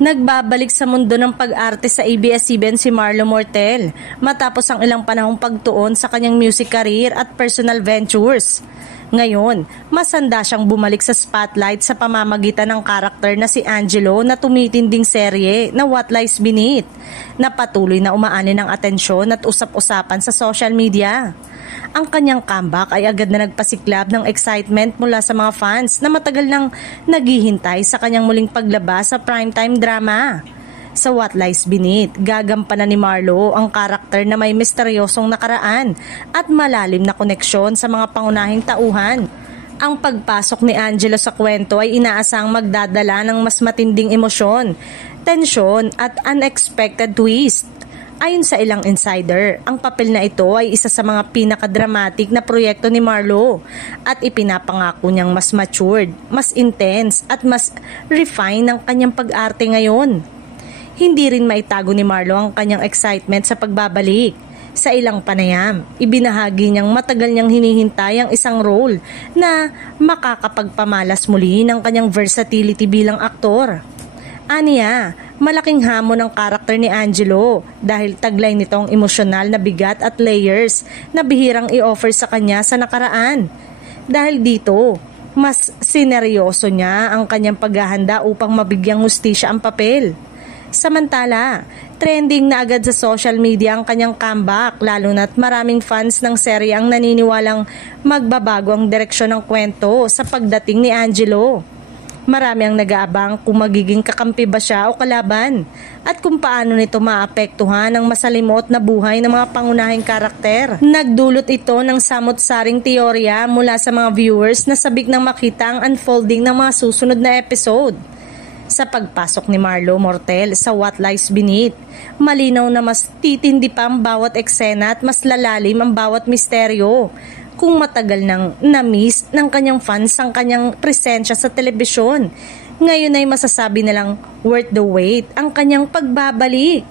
Nagbabalik sa mundo ng pag-arte sa ABS-CBN si Marlo Mortel matapos ang ilang panahong pagtuon sa kanyang music career at personal ventures. Ngayon, masanda siyang bumalik sa spotlight sa pamamagitan ng karakter na si Angelo na tumitinding serye na What Lies Beneath na patuloy na umaani ng atensyon at usap-usapan sa social media. Ang kanyang comeback ay agad na nagpasiklab ng excitement mula sa mga fans na matagal nang naghihintay sa kanyang muling paglabas sa primetime drama. Sa What Lies Beneath, gagampanan ni Marlo ang karakter na may misteryosong nakaraan at malalim na koneksyon sa mga pangunahing tauhan. Ang pagpasok ni Angelo sa kwento ay inaasang magdadala ng mas matinding emosyon, tensyon at unexpected twist. Ayon sa ilang insider, ang papel na ito ay isa sa mga pinakadramatic na proyekto ni Marlo at ipinapangako niyang mas matured, mas intense at mas refined ang kanyang pag-arte ngayon. Hindi rin maitago ni Marlo ang kanyang excitement sa pagbabalik. Sa ilang panayam, ibinahagi niyang matagal niyang hinihintay ang isang role na makakapagpamalas muli ng kanyang versatility bilang aktor. Aniya, malaking hamon ang karakter ni Angelo dahil taglay nito ang emosyonal na bigat at layers na bihirang i-offer sa kanya sa nakaraan. Dahil dito, mas sineryoso niya ang kanyang paghahanda upang mabigyang hustisya ang papel. Samantala, trending na agad sa social media ang kanyang comeback lalo na't maraming fans ng serye ang naniniwalang magbabago ang direksyon ng kwento sa pagdating ni Angelo. Marami ang nag-aabang kung magiging kakampi ba siya o kalaban at kung paano nito maapektuhan ang masalimot na buhay ng mga pangunahing karakter. Nagdulot ito ng samot-saring teorya mula sa mga viewers na sabik nang makita ang unfolding ng mga susunod na episode. Sa pagpasok ni Marlo Mortel sa What Lies Beneath, malinaw na mas titindi pa ang bawat eksena at mas lalalim ang bawat misteryo. Kung matagal nang na-miss ng kanyang fans ang kanyang presensya sa telebisyon, ngayon ay masasabi nilang worth the wait ang kanyang pagbabalik.